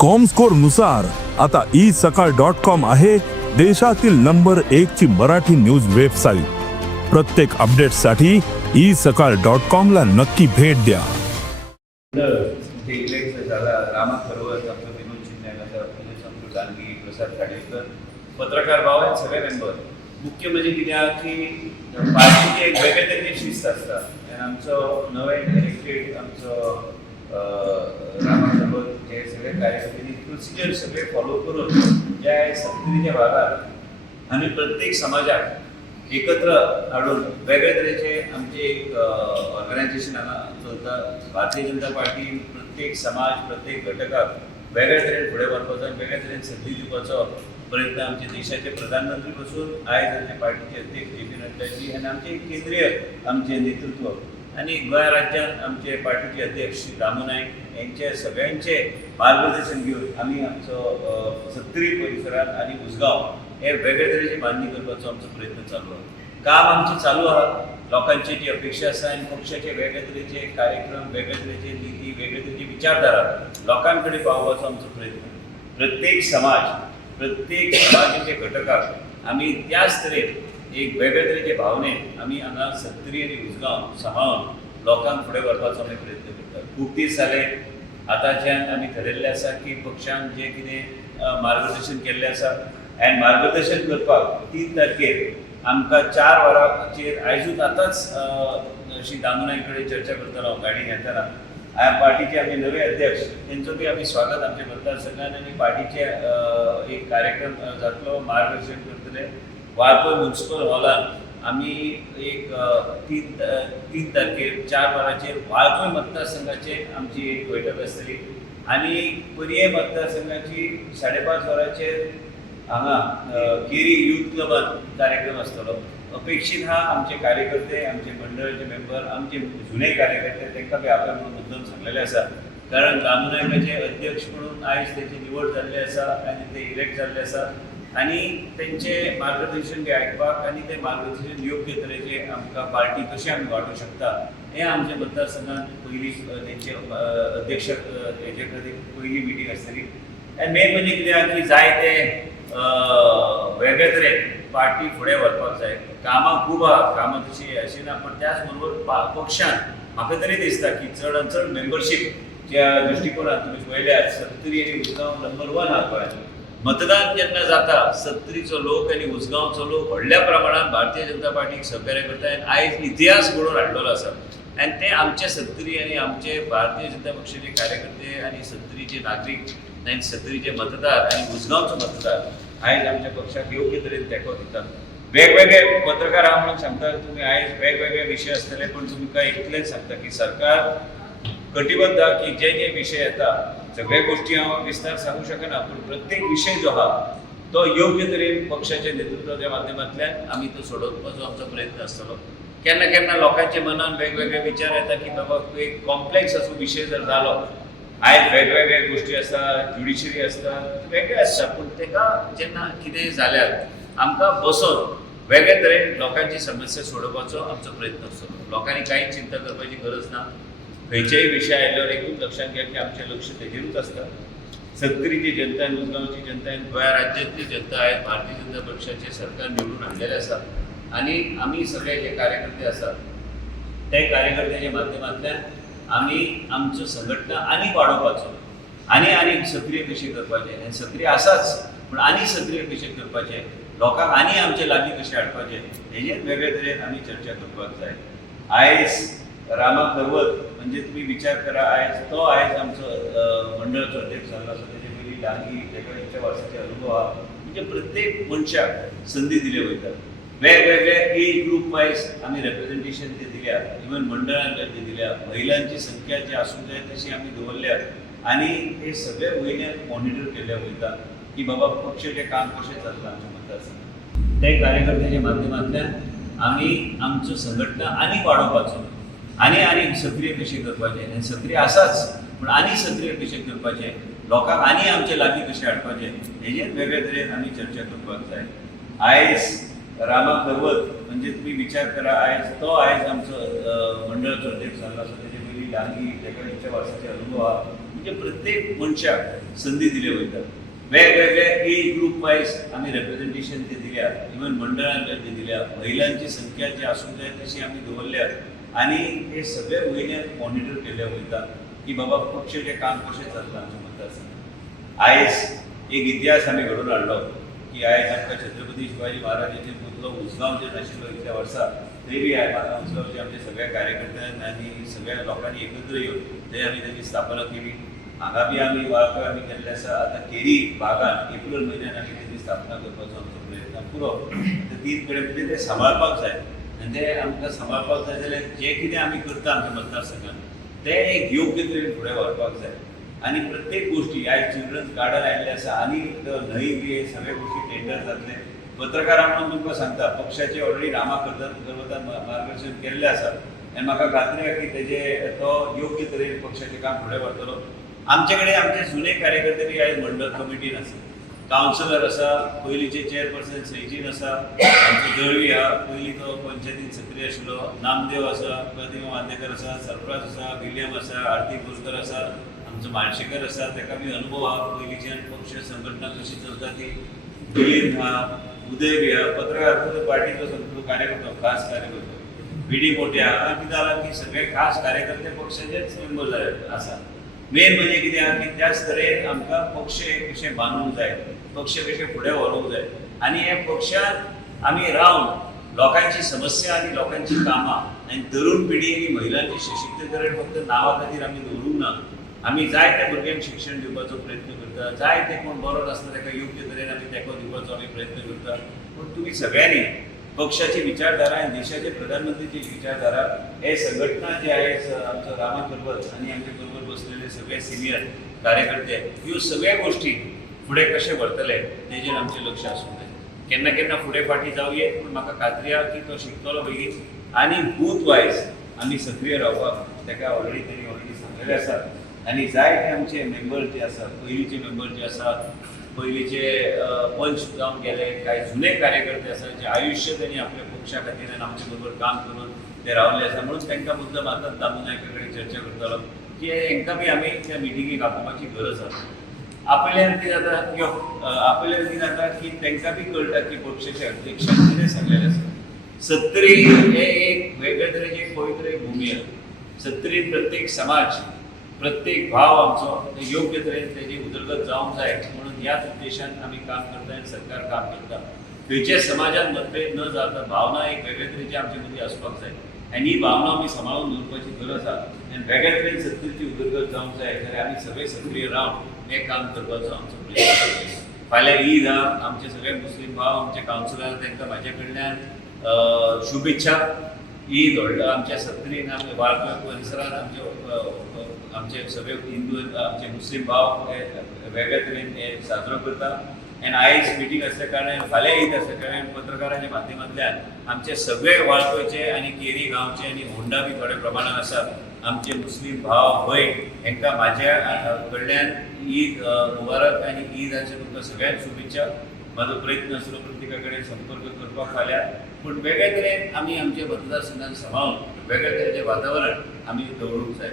कॉमस्कोर नुसार आता isakal.com आहे देशातील नंबर 1 ची मराठी न्यूज वेबसाईट। प्रत्येक अपडेटसाठी isakal.com ला नक्की भेट द्या। पत्रकार भाव आहेत सगळे मेंबर। मुख्य म्हणजे कित्याक की पार्टीची एक वेगळे तरेची शिस्त आसता आनी आमचो नवे इलेक्टेड आमचो रामासोबत जे सगळे कार्यकर्त्यांनी प्रोसिजर सगळे फॉलो करून ज्या सत्तरीच्या भागात आनी प्रत्येक समाजाक एकत्र हाडून वेगळे तरेचे आमचे एक ऑर्गनायझेशन हांगा चलता। भारतीय जनता पार्टी प्रत्येक समाज प्रत्येक घटकाक वेगळ्या तरेन फुडें व्हरपाचो आनी वेगळ्या तरेन संधी दिवपाचो प्रयत्न आमचे देशाचे प्रधानमंत्री पासून आयज आमचे पार्टीचे अध्यक्ष जे पी नड्डाजी आनी आमचे केंद्रीय आमचे नेतृत्व आनी गोंय राज्यांत आमचे पार्टीचे अध्यक्ष श्री दामू नायक यांचे सगळ्यांचे मार्गदर्शन घेवन आमी आमचो सत्तरी परिसरात आनी उसगांव हे वेगळे तरेची बांधणी करपाचो आमचो प्रयत्न चालू आहा। काम आमचे चालू आहा। लोकांची जी अपेक्षा आसा आनी पक्षाचे वेगळे तरेचे कार्यक्रम वेगळे तरेचे नीती वेगळे तरेची विचारधारा लोकां कडेन पावोवपाचो आमचो प्रयत्न। प्रत्येक समाजाचे घटकाक आमी त्याच तरेन एक वेगळे तरेचे भावनेन आमी हांगा सत्तरी आनी उसगांव सांबाळून लोकांक फुडें व्हरपाचो आमी प्रयत्न करतात। खूब दीस जाले आतांच्यान आमी थारायल्लें आसा की पक्षान जें कितें मार्गदर्शन केल्लें आसा आनी मार्गदर्शन करपाक 3 तारखेर आमकां 4 वरांचेर आयजूच आतांच श्री दामू नायक कडेन चर्चा करतालो गाडीन येताना। पार्टीचे आमी नवे अध्यक्ष तेंचो बी आमी स्वागत आमच्या मतदारसंघान आनी पार्टीचे एक कार्यक्रम जातलो मार्गदर्शन करतले। वाळपय म्युनिसिपल हॉलान आमी एक 3 तारखेर 4 वरांचेर वाळपय मतदारसंघाचे आमची एक बैठक आसतली आनी पर्ये मतदारसंघाची 5:30 वरांचेर हांगा केरी यूथ क्लबान कार्यक्रम आसतलो। अपेक्षीत हा आमचे कार्यकर्ते आमचे मंडळाचे मेंबर आमचे जुने कार्यकर्ते तांकां बी आपल्या म्हणून मुद्दम सांगलेले आसा कारण दामू नायकाचे अध्यक्ष म्हणून आयज तेची निवड जाल्ली आसा आनी ते इलेक्ट जाल्ले आसा आनी तेंचे मार्गदर्शन बी आयकपाक आनी ते मार्गदर्शन योग्य तरेचे आमकां पार्टी कशी आमी वाडूंक शकता हें आमच्या मतदारसंघात पयली तेंचे अध्यक्ष हेजे खातीर पयली मिटींग आसतली। आनी मेन म्हणजे कित्याक की जाय ते वेगळे तरेन पार्टी फुडें व्हरपाक जाय। कामां खूब आहा कामां तशी अशी ना पण त्याच बरोबर पक्षान म्हाका तरी दिसता की चडांत चड मेंबरशीप ज्या दृश्टिकोनात तुमी पळयल्यार सत्तरी आनी उसगांव नंबर 1 आहा गोंयांत। मतदान जेन्ना जाता सत्तरीचो लोक आनी उसगांवचो लोक व्हडल्या प्रमाणात भारतीय जनता पार्टीक सहकार्य करता आनी आयज इतिहास घडोवन हाडलेलो आसा आनी ते आमचे सत्तरी आनी आमचे भारतीय जनता पक्षाचे कार्यकर्ते आनी सत्तरीचे नागरीक आनी सत्तरीचे मतदार आनी उसगांवचो मतदार आयज आमच्या पक्षाक योग्य तरेन तेंको दितात। वेगवेगळे पत्रकार हांव म्हणून सांगता तुमी आयज वेगवेगळे विशय आसतले पण तुमकां इतलेंच सांगता की सरकार कटिबद्ध की जे जे विशय येता सगळे गोष्टी हांव विस्तार सांगू शकना पण प्रत्येक विशय जो आहा तो योग्य तरेन पक्षाच्या नेतृत्वाच्या माध्यमांतल्यान आमी तो सोडोवपाचो आमचो प्रयत्न आसतलो। केन्ना केन्ना लोकांच्या मनान वेगवेगळे विचार येता की बाबा एक कॉम्प्लेक्स असो विशय जर जालो आयज वेगवेगळे गोष्टी आसता ज्युडिशरी आसता वेगळे आसता पण तेका जेन्ना कितें जाल्यार आमकां बसून वेगळे तरेन लोकांची समस्या सोडोवपाचो आमचो प्रयत्न आसतलो। लोकांनी कांय चिंता करपाची गरज ना। खंयचेय विशय आयल्यावर एकूच लक्षात घ्या की आमचें लक्ष तेजेरूच आसता। सत्तरीची जनता आनी उसगांवची जनता आनी गोंय राज्यांतली जनता आयज भारतीय जनता पक्षाचें सरकार निवडून हाडलेलें आसा आनी आमी सगळे जे कार्यकर्ते आसात ते कार्यकर्त्याच्या माध्यमांतल्यान आमी आमच्यो संघटना आनी वाडोवपाचो आनी सक्रीय कशी करपाचें आनी सक्रीय आसाच पण आनी सक्रीय कशें करपाचें लोकांक आनी आमचे लागीं कशें हाडपाचें हेजेर वेगळे तरेन आमी चर्चा करपाक जाय। आयज रामा पर्वत म्हणजे तुम्ही विचार करा आयज आमचो मंडळाचो अध्यक्ष जाल्लो आसा तेजे पयलीं डांगी तेका 100 वर्सांचे अनुभव आहा म्हणजे प्रत्येक मनशाक संदी दिल्यो वयतात। वेगवेगळे एज ग्रुप वायज आमी रिप्रेझेंटेशन ते दिल्या इवन मंडळांक ते दिल्या महिलांची संख्या जी आसूंक जाय तशी आमी दवरल्या आनी हे सगळे वयल्यान मॉनिटर केल्ले वयता की बाबा पक्षाचें काम कशें चलता आमच्या मतदारसंघात। ते कार्यकर्त्याच्या माध्यमांतल्यान आमी आमच्यो संघटना आनी वाडोवपाचो आनी सक्रीय कशी करपाचें आनी सक्रीय आसाच पण आनी सक्रीय कशें करपाचें लोकांक आनी आमचे लागीं कशें हाडपाचें हेजेर वेगळे तरेन आमी चर्चा करपाक जाय। आयज रामा पर्वत म्हणजे तुम्ही विचार करा आयज आमचो मंडळाचो अध्यक्ष जाल्लो आसा तेजे पयलीं डांगी तेका 100 वर्सांचे अनुभव आहा म्हणजे प्रत्येक मनशाक संधी दिल्यो वयतात. वेगवेगळे एज ग्रुप वायज आमी रिप्रेझेंटेशन ते दिल्या, इवन मंडळांक ते दिल्या, महिलांची संख्या जी आसूंक जाय तशी आमी दवरल्या आनी हे सगळे म्हयन्याक मॉनिटर केले वयता की बाबा पक्षाचें काम कशें चलता आमच्या मतदारसंघात. आयज एक इतिहास आमी घडोवन हाडलो की आयज आमकां छत्रपती शिवाजी महाराजांचेर पुतळो उजगांवचेर नाशिल्लो इतल्या वर्सां, तरी बी उजगांवचे आमचे सगळ्या कार्यकर्त्यांनी आनी सगळ्या लोकांनी एकत्र येवन थंय आमी ताची स्थापना केली. हांगा बी आमी वाळपय आमी केल्ले आसा. आतां केरी बागान एप्रील म्हयन्यान आमी तेची स्थापना करपाचो आमचो प्रयत्न पुरो. तर तीन कडेन म्हणजे ते सांबाळपाक जाय आनी ते आमकां सांबाळपाक जाय जाल्यार जें कितें आमी करता आमच्या मतदारसंघात तें एक योग्य तरेन फुडें व्हरपाक जाय. आनी प्रत्येक गोष्टी आयज चिल्ड्रन्स गार्डन आयिल्लें आसा आनी न्हंय बी सगळे गोष्टी टेंडर जातले. पत्रकारां म्हणून तुमकां सांगता पक्षाचे ऑलरेडी रामा करतात मार्गदर्शन केल्लें आसा आनी म्हाका खात्री आसा की तेजे तो योग्य तरेन पक्षाचें काम फुडें व्हरतलो. आमचे कडेन आमचे जुने कार्यकर्ते बी आयज मंडळ कमिटीन आसा, कावन्सिलर आसा, पयलींचे चेअरपर्सन सैजीन आसा, आमचो दळवी आहा, पयलीं तो पंचायतीन सक्रीय आशिल्लो, नामदेव आसा, प्रतिमा मांद्रेकर आसा, सरफराज आसा, विलियम आसा, आरती बोरकर आसा, आमचो माळशेकर आसा, ताका बी अनुभव आहा पयलींच्यान पक्ष संघटना कशी चलता ती, दिलीप आहा, उदय बी आहा, पत्रकार पार्टीचो सगळो कार्यकर्तो, खास कार्यकर्तो, व्ही.डी. मोठे आहा. कितें जालां की सगळे खास कार्यकर्ते पक्षाचेच मेंबर जाले आसा. मेन म्हणजे कितें आहा की त्याच तरेन आमकां पक्ष कशें बांदूंक जाय, पक्ष कशें फुडें व्हरूंक जाय आनी हे पक्षांत आमी रावन लोकांची समस्या आनी लोकांची कामां आनी तरुण पिढी आनी महिलांची सशक्तीकरण फक्त नांवा खातीर आमी दवरूंक ना. आमी जाय त्या भुरग्यांक शिक्षण दिवपाचो प्रयत्न करता, जाय ते कोण बरो नासता ताका योग्य तरेन आमी तेंको दिवपाचो आमी प्रयत्न करता. पूण तुमी सगळ्यांनी पक्षाची विचारधारा आनी देशाचे प्रधानमंत्रीची विचारधारा हे संघटना जे आयज आमचो रामा पर्वत आनी आमचे बरोबर बसलेले सगळे सिनियर कार्यकर्ते ह्यो सगळ्या गोष्टी फुडें कशें व्हरतले तेजेर आमचें लक्ष आसूंक जाय. केन्ना केन्ना फुडें फाटीं जावये पूण म्हाका खात्री आहा की तो शिकतलो बेगीन आनी बूथ वायज आमी सक्रीय रावपाक ताका ऑलरेडी सांगलेलें आसा. आनी जायते आमचे मेंबर जे आसा, पयलींचे मेंबर जे आसात, पयलींचे पंच जावन गेले, कांय जुने कार्यकर्ते आसा जे आयुश्य त्यांनी आपल्या पक्षा खातीर आनी आमचे बरोबर काम करून ते रावले आसा. म्हणून तांकां मुद्दम आतां दामू नायका कडेन चर्चा करतालो की हांकां बी आमी त्या मिटिंगेक आपोवपाची गरज आसा. आपल्यान कितें जाता की तांकां बी कळटा की पक्षाचे अध्यक्षान कितें सांगलेलें आसा. सत्तरी हे एक वेगळे तरेची पवित्र एक भुमी आसा. सत्तरीन प्रत्येक समाज, प्रत्येक भाव आमचो योग्य तरेन तेजी उदरगत जावंक जाय म्हणून ह्याच उद्देशान आमी काम करता आनी सरकार काम करता. खंयचे समाजान मतभेद न जाता भावना एक वेगळे तरेची आमचे मदीं आसपाक जाय आनी ही भावना आमी सांबाळून दवरपाची गरज आसा. आनी वेगळे तरेन सत्तरीची उदरगत जावंक जाय जाल्यार आमी सगळे सक्रीय रावन हें काम करपाचो आमचो प्रयत्न. फाल्यां ईद आहा, आमचे सगळे मुस्लीम भाव, आमचे कावन्सिलर तांकां म्हाजे कडल्यान शुभेच्छा. ईद व्हडलो आमच्या सत्तरीन आमच्या वाळपय परिसरांत आमचे सगळे हिंदू आमचे मुस्लीम भाव हे वेगळ्या तरेन हे साजरो करता. आनी आयज मिटींग आसल्या कारणान फाल्यां ईद आसल्या कारणान पत्रकारांच्या माध्यमांतल्यान आमचे सगळे वाळपयचे आनी केरी गांवचे आनी होंडा बी थोड्या प्रमाणात आसात. आमचे मुस्लीम भाव भयण हांकां म्हाज्या कडल्यान ईद मुबारक आनी ईदाचे तुमकां सगळ्यांक शुभेच्छा. म्हाजो प्रयत्न आसलो प्रत्येका कडेन संपर्क करपाक फाल्यां, पूण वेगळे तरेन आमी आमच्या मतदारसंघान सांबाळून वेगळे तरेचें वातावरण आमी दवरूंक जाय.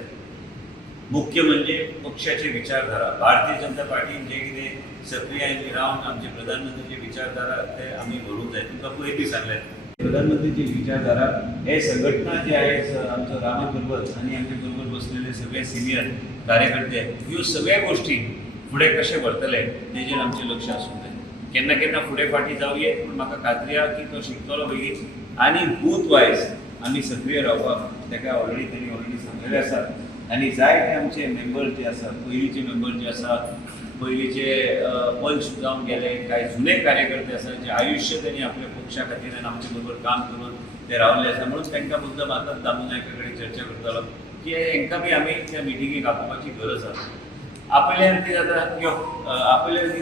मुख्य म्हणजे पक्षाची विचारधारा. भारतीय जनता पार्टीन जे कितें सक्रीय रावन आमचे प्रधानमंत्रीची विचारधारा ते आमी व्हरूंक जाय. तुमकां पयलीं सांगलें प्रधानमंत्रीची विचारधारा हे संघटना जे आयज आमचो रामा पर्वत आनी आमचे बरोबर बसलेले सगळे सिनियर कार्यकर्ते ह्यो सगळ्या गोष्टी फुडें कशें व्हरतले तेजेर आमचें लक्ष आसूंक जाय. केन्ना केन्ना फुडें फाटीं जावये पूण म्हाका खात्री आहा की तो शिकतलो बेगीन आनी बूथ वायज आमी सक्रीय रावपाक ताका ऑलरेडी सांगलेलें आसा. आनी जायते आमचे मेंबर जे आसा, पयलींचे मेंबर जे आसात, पयलींचे पंच जावन गेले, कांय जुने कार्यकर्ते आसा जे आयुश्य त्यांनी आपल्या पक्षा खातीर आनी आमचे बरोबर काम करून ते रावले आसा. म्हणून तांकां मुद्दम आतां दामू नायका कडेन चर्चा करतालो की हांकां बी आमी त्या मिटिंगेक आपोवपाची गरज आसा. आपल्यान कितें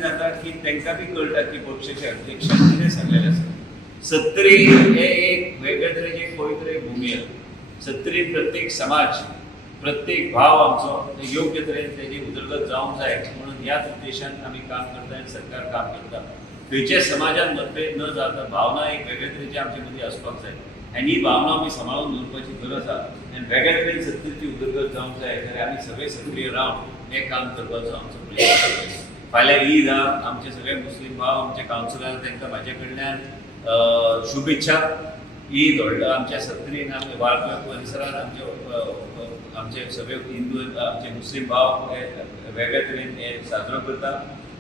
जाता की तांकां बी कळटा की पक्षाचे अध्यक्षान कितें सांगलेलें आसा. सत्तरी हे एक वेगळे तरेची एक पवित्र एक भुमी आसा. सत्तरीन प्रत्येक समाज, प्रत्येक भाव आमचो योग्य तरेन तेजी उदरगत जावंक जाय म्हणून ह्याच उद्देशान आमी काम करता आनी सरकार काम करता. खंयचे समाजान मतभेद न जाता भावना एक वेगळे तरेची आमचे मदीं आसपाक जाय आनी ही भावना आमी सांबाळून दवरपाची गरज आसा. आनी वेगळे तरेन सत्तरीची उदरगत जावंक जाय जाल्यार आमी सगळे सक्रीय रावन हें काम करपाचो आमचो प्रयत्न. फाल्यां ईद हा, आमचे सगळे मुस्लीम भाव, आमचे कावन्सिलर, तांकां म्हाजे कडल्यान शुभेच्छा. ईद व्हडलो आमच्या सत्तरीन, आमच्या वाळपय परिसरांत आमचे सगळे हिंदू, आमचे मुस्लीम भाव हे वेगळ्या तरेन हे साजरो करता.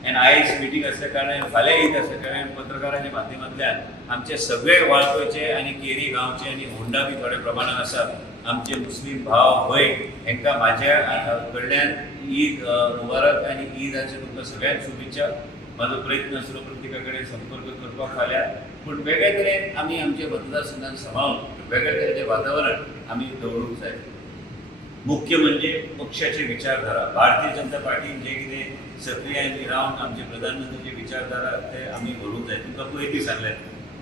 आनी आयज मिटींग आसल्या कारणान, फाल्यां ईद आसल्या कारणान पत्रकारांच्या माध्यमांतल्यान आमचे सगळे वाळपयचे आनी केरी गांवचे आनी होंडा बी थोड्या प्रमाणात आसात, आमचे मुस्लीम भाव भयण हांकां म्हाज्या कडल्यान ईद मुबारक आनी ईदाचे तुमकां सगळ्यांक शुभेच्छा. म्हाजो प्रयत्न आसलो प्रत्येका कडेन संपर्क करपाक फाल्यां, पूण वेगळे तरेन आमी आमच्या मतदारसंघान सांबाळून वेगळे तरेचें वातावरण आमी दवरूंक जाय. मुख्य म्हणजे पक्षाची विचारधारा. भारतीय जनता पार्टीन जे कितें सक्रियांनी रावन आमचे प्रधानमंत्रीची विचारधारा ते आमी व्हरूंक जाय. तुमकां पयलीं सांगलें,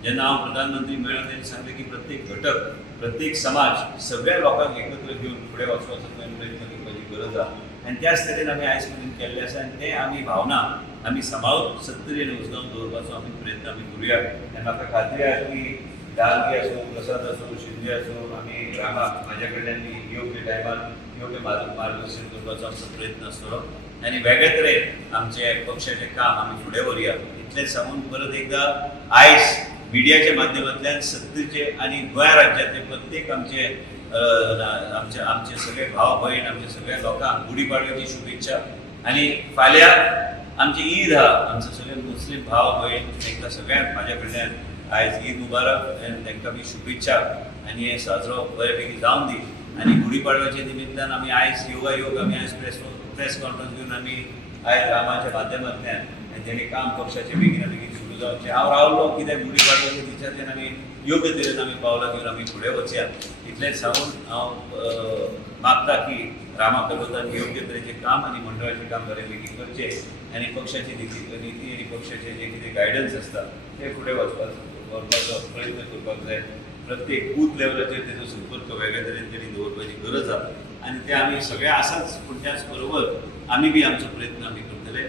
जेन्ना हांव प्रधानमंत्री मेळ्ळो तेन्ना सांगलें की प्रत्येक घटक, प्रत्येक समाज, सगळ्या लोकांक एकत्र घेवन फुडें वचपाचो प्रयत्न करपाची गरज आसा. आनी त्याच तरेन आमी आयज पर्यंत केल्लें आसा आनी ते आमी भावना आमी सांबाळून सत्तरी आनी उजगांव दवरपाचो आमी प्रयत्न आमी करुया. आनी म्हाका खात्री आसा की गालगी आसूं, प्रसाद आसूं, शिंदे आसूं, आमी रामाक म्हाज्या कडल्यान योग्य टायमार योग्य मार्गदर्शन करपाचो आमचो प्रयत्न आसतलो. आनी वेगळे तरेन आमचे पक्षाचें काम आमी फुडें व्हरया. इतलें सांगून परत एकदां आयज मिडियाच्या माध्यमांतल्यान सत्तरीचे आनी गोंय राज्यातले प्रत्येक आमचे सगळे भाव भयण, आमच्या सगळ्या लोकांक गुढीपाडव्याची शुभेच्छा. आनी फाल्यां आमची ईद हा, आमचे सगळे मुस्लीम भाव भयण तांकां सगळ्यांक म्हाज्या कडल्यान आयज ईद मुबारक आनी तांकां बी शुभेच्छा. आनी हे साजरो बऱ्यापैकी जावन दी. आनी गुढीपाडव्याच्या निमित्तान आमी आयज योगायोग आमी आयज प्रेस कॉन्फरन्स घेवन आमी आयज रामाच्या माध्यमांतल्यान आनी तेणी काम पक्षाचे बेगीना बेगीन सुरू जावचें. हांव रावलो कित्याक गुढीपाडव्याच्या दिसा तेन्ना आमी योग्य तरेन आमी पावलां घेवन आमी फुडें वचया. इतलेंच सांगून हांव मागता की रामा पर्वतान योग्य तरेचें काम आनी मंडळाचें काम बऱ्यापैकी करचें आनी पक्षाची नीती आनी पक्षाचें जें कितें गायडन्स आसता तें फुडें व्हरपाचो प्रयत्न करपाक जाय. प्रत्येक बूथ लेवलाचेर तेजो संपर्क वेगळ्या तरेन तेणी दवरपाची गरज आसा. आनी ते आमी सगळे आसाच, पूण त्याच बरोबर आमी बी आमचो प्रयत्न आमी करतले.